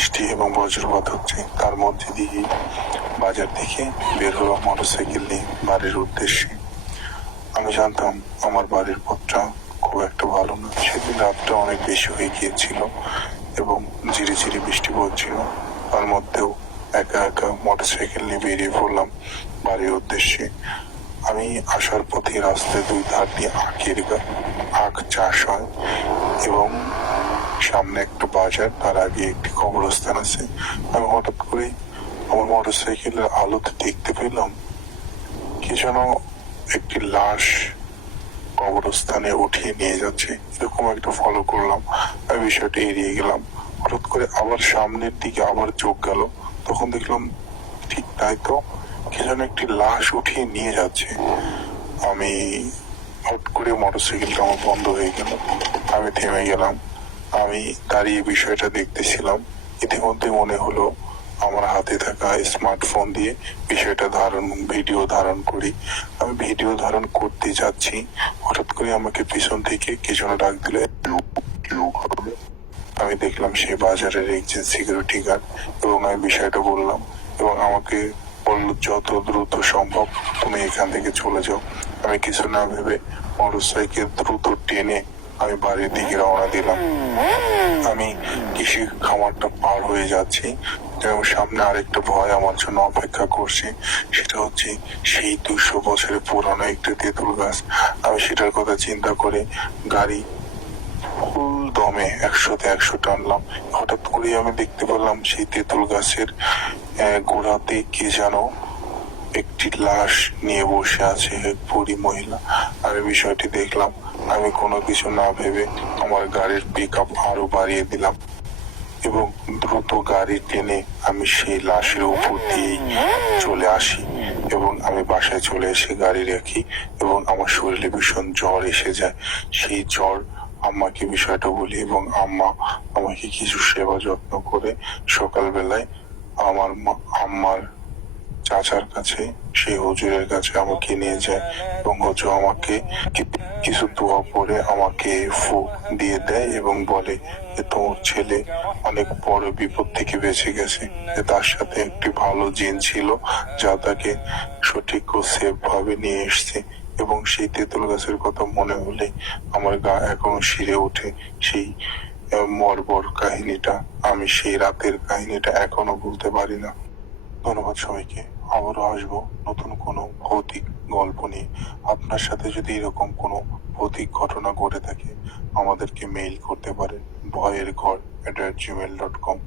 বৃষ্টি এবং বজ্রপাত হচ্ছে, তার মধ্যে দিয়ে বাজার থেকে বের হলাম মোটরসাইকেল নিয়ে বাড়ির উদ্দেশ্যে। আমি জানতাম আমার বাড়ির পথটা খুব একটা ভালো না। সেদিন রাতটা অনেক বেশি হয়ে গিয়েছিল এবং ঝিরিঝিরি বৃষ্টি পড়ছিল। তার মধ্যেও একা একা মোটরসাইকেল নিয়ে বেরিয়ে পড়লাম বাড়ির উদ্দেশ্যে। আমি আসার পথে রাস্তায় দুই ধার দিয়ে আখ চাষ হয় এবং সামনে একটা বাজার, তার আগে একটি কবরস্থান আছে। আমি হঠাৎ করে আমার মোটরসাইকেলের আলোতে দেখতে পেলাম কি যেন একটি লাশ কবরস্থানে উঠিয়ে নিয়ে যাচ্ছে। এরকম একটা ফলো করলাম, আমি বিষয়টা এড়িয়ে গেলাম। হঠাৎ করে আবার সামনের দিকে আবার চোখ গেল, তখন দেখলাম ঠিক তাই তো, কি যেন একটি লাশ উঠিয়ে নিয়ে যাচ্ছে। আমি হট করে মোটরসাইকেলটা আমার বন্ধ হয়ে গেল, আমি থেমে গেলাম। আমি দাঁড়িয়ে বিষয়টা দেখতেছিলাম। ইতিমধ্যে মনে হলো আমার হাতে থাকা স্মার্টফোন দিয়ে বিষয়টা ভিডিও ধারণ করি। আমি ভিডিও ধারণ করতে যাচ্ছি, হঠাৎ করে আমাকে পিছন থেকে কে যেন ডাক দিলে। আমি দেখলাম সেই বাজারের একজন সিকিউরিটি গার্ড এবং আমি বিষয়টা বললাম এবং আমাকে বললো যত দ্রুত সম্ভব তুমি এখান থেকে চলে যাও। আমি কিছু না ভেবে মোটরসাইকেল দ্রুত টেনে আমি বাড়ির দিকে রওনা দিলাম। আমি কৃষি খামারটা পার হয়ে যাচ্ছি এবং সামনে আরেকটা ভয় আমার জন্য অপেক্ষা করছে। সেটা হচ্ছে সেই 200 বছরের পুরানো একটা তেঁতুল গাছ। আমি সেটার কথা চিন্তা করে গাড়ি ফুল দমে 100-তে 100 টানলাম। হঠাৎ করে আমি দেখতে পেলাম সেই তেঁতুল গাছের গোড়াতে কে যেন একটি লাশ নিয়ে বসে আছে, এক বুড়ি মহিলা। আমি বিষয়টি দেখলাম। আমি কোনো কিছু না ভেবে আমার গাড়ির পিকআপ আরো বাড়িয়ে দিলাম এবং দ্রুত গাড়ি টেনে আমি সেই লাশের উপর দিয়েই চলে আসি এবং আমি বাসায় চলে এসে গাড়ি রাখি এবং আমার শরীরে ভীষণ জ্বর এসে যায়। সেই জ্বর আম্মাকে বিষয়টা বলি এবং আম্মা আমাকে কিছু সেবা যত্ন করে সকালবেলায় আম্মার চাচার কাছে, সেই হুজুরের কাছে আমাকে নিয়ে যায় এবং হুজুর আমাকে কিছু দোয়া পড়ে আমাকে ফুক দিয়ে দেয় এবং বলে যে তোমার ছেলে অনেক বড় বিপদ থেকে বেঁচে গেছে, যে তার সাথে একটি ভালো জিন ছিল যা তাকে সঠিক ও সেফ ভাবে নিয়ে এসছে। এবং সেই তেঁতুল গাছের কথা মনে হলে আমার গা এখনো শিরে ওঠে। সেই মর্বর কাহিনীটা, আমি সেই রাতের কাহিনীটা এখনো ভুলতে পারি না। ধন্যবাদ সবাইকে। আবারও আসবো নতুন কোনো ভৌতিক গল্প নিয়ে। আপনার সাথে যদি এরকম কোনো ভৌতিক ঘটনা ঘটে থাকে আমাদেরকে মেইল করতে পারেন voyerghor@gmail.com।